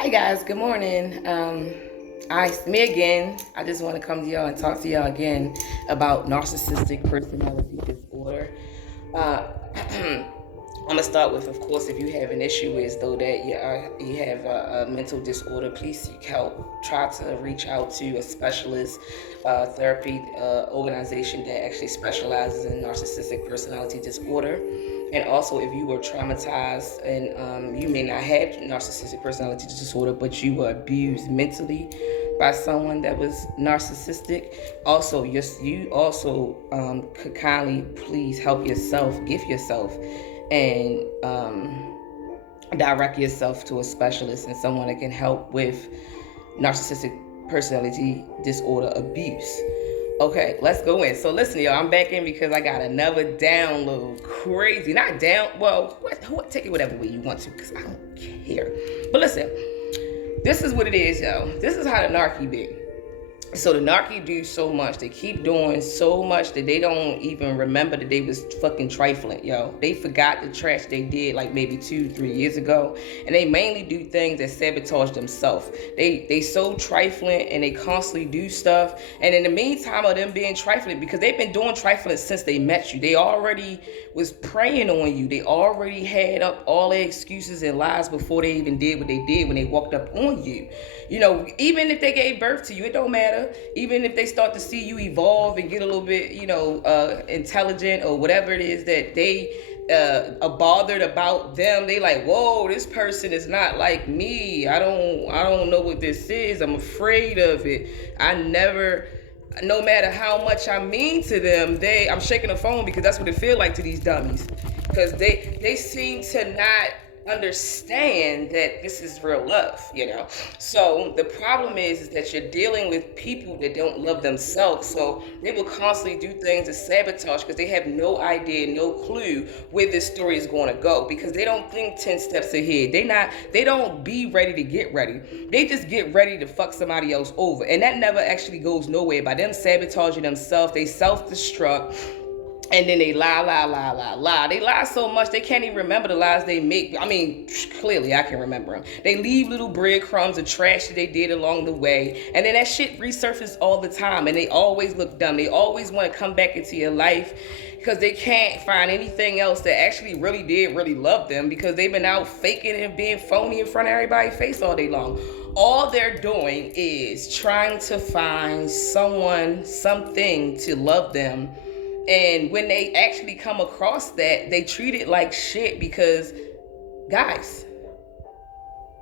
Hi guys, good morning. It's me again. I just want to come to y'all and talk to y'all again about narcissistic personality disorder. Uh, I'm gonna start with, of course, if you have an issue is though that you have a mental disorder, please seek help. Try to reach out to a specialist, therapy organization that actually specializes in narcissistic personality disorder. And also, if you were traumatized and you may not have narcissistic personality disorder, but you were abused mentally by someone that was narcissistic, also you also could kindly please help yourself, gift yourself, and direct yourself to a specialist and someone that can help with narcissistic personality disorder abuse. Okay, let's go in. So listen, y'all, I'm back in because I got another download. Crazy. Not down, well, take it whatever way you want to because I don't care. But listen, this is what it is, y'all. This is how the narky be. So the narky do so much. They keep doing so much that they don't even remember that they was fucking trifling, yo. They forgot the trash they did like maybe 2-3 years ago. And they mainly do things that sabotage themselves. They so trifling and they constantly do stuff. And in the meantime of them being trifling, because they've been doing trifling since they met you. They already was preying on you. They already had up all their excuses and lies before they even did what they did when they walked up on you. You know, even if they gave birth to you, it don't matter. Even if they start to see you evolve and get a little bit, intelligent or whatever it is that they are bothered about them, they like, whoa, this person is not like me. I don't know what this is. I'm afraid of it. No matter how much I mean to them, I'm shaking the phone because that's what it feels like to these dummies. Because they seem to not understand that this is real love, So the problem is that you're dealing with people that don't love themselves. So they will constantly do things to sabotage because they have no idea, no clue where this story is going to go because they don't think 10 steps ahead. They don't be ready to get ready. They just get ready to fuck somebody else over. And that never actually goes nowhere. By them sabotaging themselves, they self-destruct. And then they lie. They lie so much they can't even remember the lies they make. I mean, clearly I can remember them. They leave little breadcrumbs of trash that they did along the way. And then that shit resurfaces all the time. And they always look dumb. They always want to come back into your life because they can't find anything else that actually really love them because they've been out faking and being phony in front of everybody's face all day long. All they're doing is trying to find something to love them. And when they actually come across that, they treat it like shit because, guys,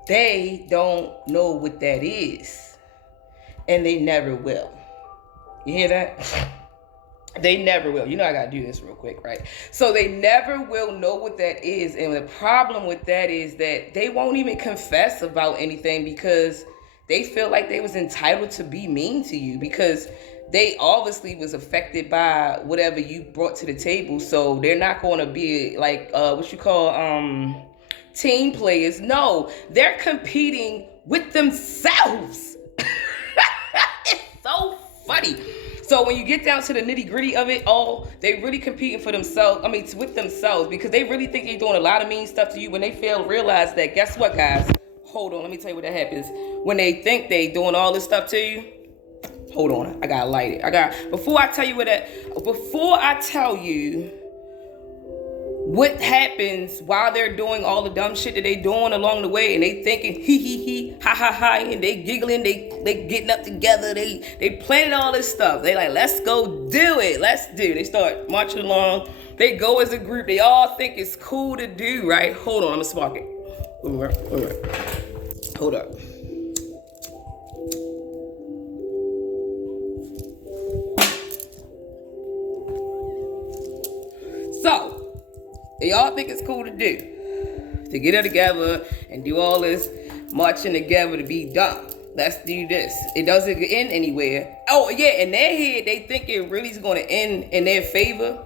they don't know what that is. And they never will. You hear that? They never will. You know I gotta do this real quick, right? So they never will know what that is. And the problem with that is that they won't even confess about anything because they feel like they was entitled to be mean to you because they obviously was affected by whatever you brought to the table. So they're not going to be like what you call team players. No, they're competing with themselves. It's so funny. So when you get down to the nitty gritty of it all, they really competing for themselves. I mean, with themselves because they really think they're doing a lot of mean stuff to you. When they fail to realize that, guess what, guys? Hold on, let me tell you what that happens. When they think they doing all this stuff to you, hold on, I gotta light it. Before I tell you what happens while they're doing all the dumb shit that they doing along the way, and they thinking he, ha, and they giggling, they getting up together, they planning all this stuff. They like, let's go do it, They start marching along. They go as a group. They all think it's cool to do, right? Hold on, I'm gonna spark it. All right. Hold up. So, they all think it's cool to do. To get it together and do all this marching together to be dumb. Let's do this. It doesn't end anywhere. Oh, yeah, in their head, they think it really is going to end in their favor.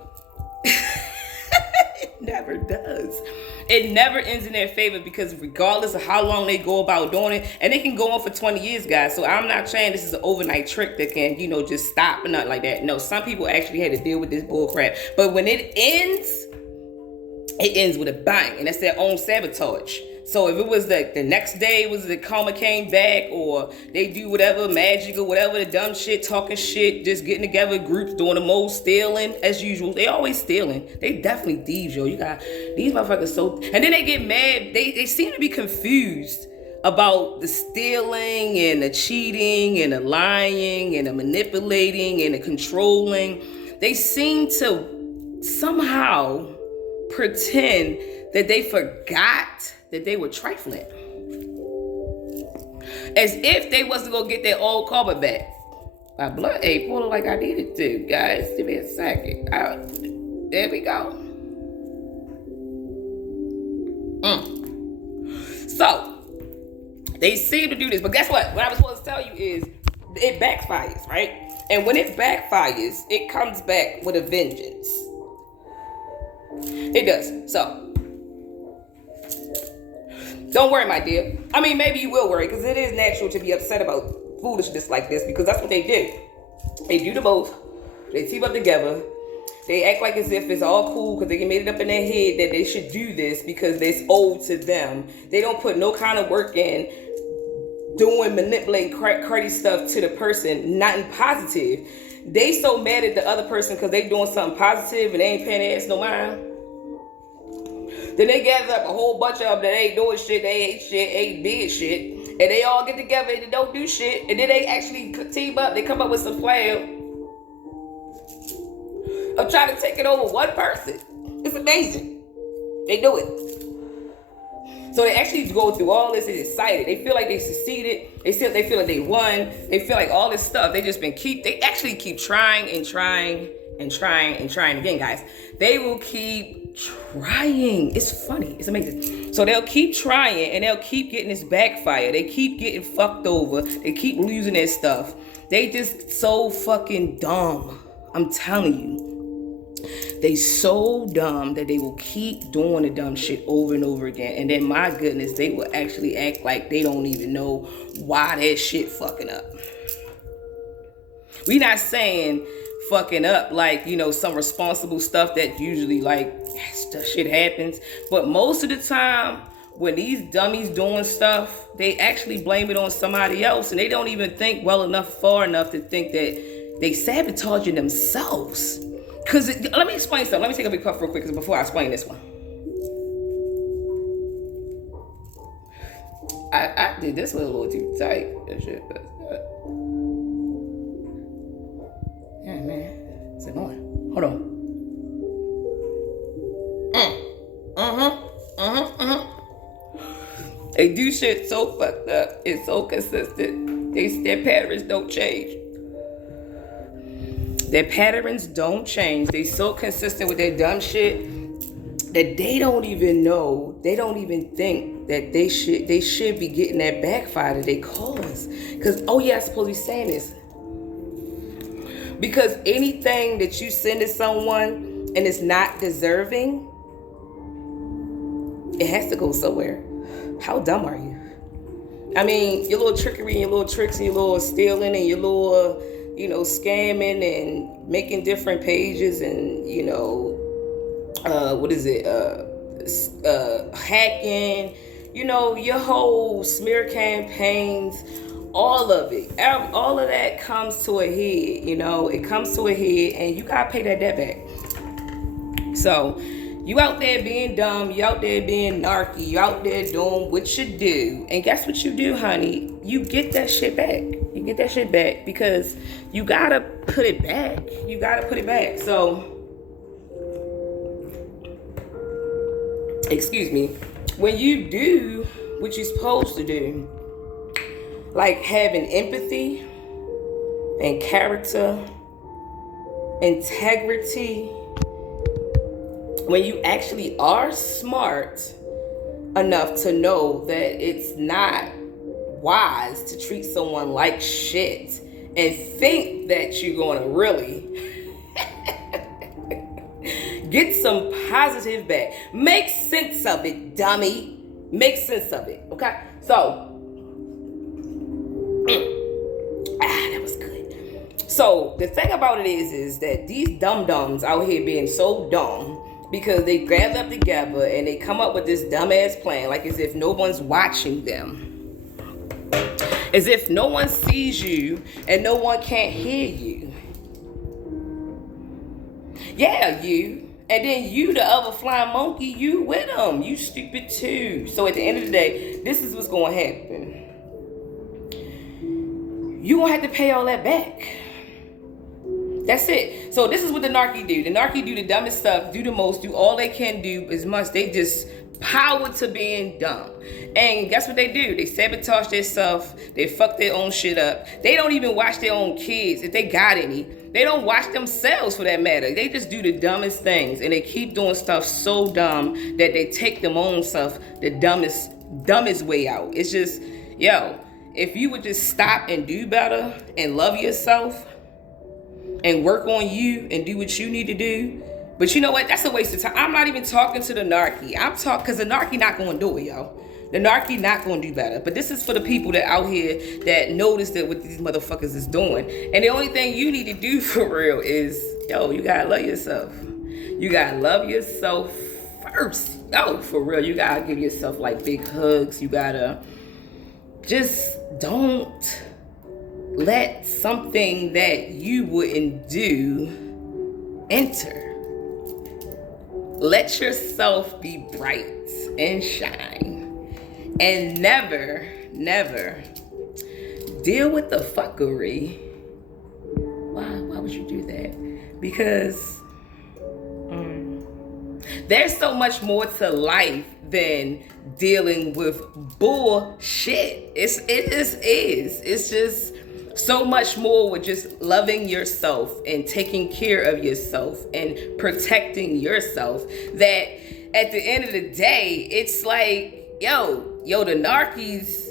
It never does. It never ends in their favor because regardless of how long they go about doing it, and they can go on for 20 years, guys. So I'm not saying this is an overnight trick that can, just stop and nothing like that. No, some people actually had to deal with this bull crap. But when it ends with a bang, and that's their own sabotage. So if it was like the next day was the karma came back, or they do whatever magic or whatever the dumb shit, talking shit, just getting together groups doing the most, stealing as usual. They always stealing. They definitely thieves, yo. You got these motherfuckers so, and then they get mad. They seem to be confused about the stealing and the cheating and the lying and the manipulating and the controlling. They seem to somehow pretend that they forgot that they were trifling. As if they wasn't gonna get their old karma back. My blood ain't pulling like I needed to, guys. Give me a second. There we go. So, they seem to do this, but guess what? What I was supposed to tell you is it backfires, right? And when it backfires, it comes back with a vengeance. It does. So, don't worry, my dear. I mean, maybe you will worry, because it is natural to be upset about foolishness like this, because that's what they do. They do the both. They team up together. They act like as if it's all cool because they made it up in their head that they should do this because it's owed to them. They don't put no kind of work in doing, manipulating, cruddy stuff to the person, not in positive. They so mad at the other person because they doing something positive and they ain't paying their ass no mind. Then they gather up a whole bunch of them that ain't doing shit, they ain't shit, ain't did shit, and they all get together and they don't do shit, and then they actually team up, they come up with some plan of trying to take it over one person. It's amazing. They do it. So they actually go through all this and excited. They feel like they succeeded. They feel like they won. They feel like all this stuff. They just been they actually keep trying and trying and trying and trying again, guys. They will keep trying. It's funny. It's amazing. So they'll keep trying and they'll keep getting this backfire. They keep getting fucked over. They keep losing their stuff. They just so fucking dumb. I'm telling you. They so dumb that they will keep doing the dumb shit over and over again. And then, my goodness, they will actually act like they don't even know why that shit fucking up. We not saying fucking up like, you know, some responsible stuff that usually like shit happens. But most of the time, when these dummies doing stuff, they actually blame it on somebody else. And they don't even think well enough, far enough to think that they sabotaging themselves. Because, let me explain something. Let me take a big puff real quick before I explain this one. I did this a little too tight. That shit. Yeah, man. It's annoying. Hold on. They do shit so fucked up. It's so consistent. Their patterns don't change. Their patterns don't change. They so consistent with their dumb shit that they don't even know, they don't even think that they should be getting that backfire that they cause. Because, oh yeah, I supposed to be saying this. Because anything that you send to someone and it's not deserving, it has to go somewhere. How dumb are you? I mean, your little trickery and your little tricks and your little stealing and your little, you know, scamming and making different pages and, you know, hacking, you know, your whole smear campaigns, all of it, all of that comes to a head, you know, it comes to a head and you gotta pay that debt back. So you out there being dumb, you out there being narky, you out there doing what you do, and guess what you do, honey? You get that shit back. You get that shit back because you gotta put it back. You gotta put it back. So, excuse me, when you do what you're supposed to do, like having empathy and character, integrity, when you actually are smart enough to know that it's not wise to treat someone like shit and think that you're going to really get some positive back. Make sense of it, dummy. Make sense of it, okay? So, that was good. So, the thing about it is that these dum-dums out here being so dumb because they gather up together and they come up with this dumbass plan, like as if no one's watching them. As if no one sees you and no one can't hear you. Yeah, you. And then you, the other flying monkey, you with them. You stupid too. So at the end of the day, this is what's going to happen. You won't have to pay all that back. That's it. So this is what the narky do. The narky do the dumbest stuff, do the most, do all they can do as much. They just power to being dumb. And guess what they do? They sabotage their stuff. They fuck their own shit up. They don't even watch their own kids, if they got any. They don't watch themselves for that matter. They just do the dumbest things. And they keep doing stuff so dumb that they take their own stuff the dumbest way out. It's just, yo, if you would just stop and do better and love yourself and work on you and do what you need to do. But you know what? That's a waste of time. I'm not even talking to the narky. I'm talking because the narky not going to do it, yo. The narky not going to do better. But this is for the people that out here that notice that what these motherfuckers is doing. And the only thing you need to do for real is, yo, you got to love yourself. You got to love yourself first. Yo, for real. You got to give yourself like big hugs. You got to just don't let something that you wouldn't do enter. Let yourself be bright and shine. And never, never deal with the fuckery. Why would you do that? Because there's so much more to life than dealing with bullshit. It just is. It's just so much more with just loving yourself and taking care of yourself and protecting yourself that at the end of the day, it's like, yo, the narkies,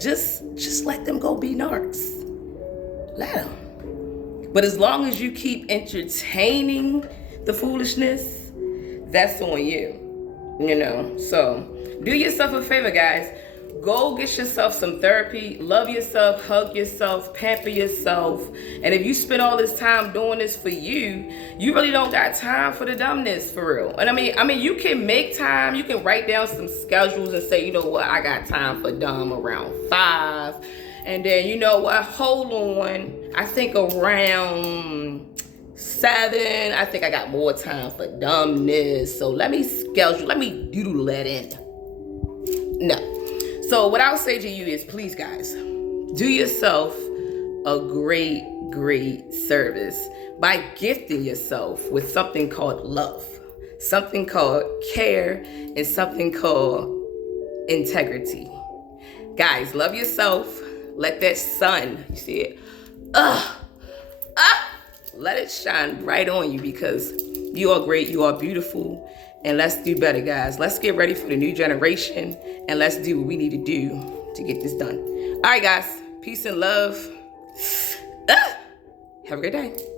just let them go be narcs. Let them. But as long as you keep entertaining the foolishness, that's on you. You know, so do yourself a favor, guys. Go get yourself some therapy, love yourself, hug yourself, pamper yourself. And if you spend all this time doing this for you, you really don't got time for the dumbness, for real. And I mean, you can make time, you can write down some schedules and say, you know what, I got time for dumb around 5. And then, you know what, hold on, I think around 7, I think I got more time for dumbness. So let me doodle that in. No. So what I'll say to you is, please guys, do yourself a great, great service by gifting yourself with something called love, something called care, and something called integrity. Guys, love yourself. Let that sun, you see it? Let it shine right on you, because you are great, you are beautiful, and let's do better, guys. Let's get ready for the new generation, and let's do what we need to do to get this done. All right, guys, peace and love. Have a great day.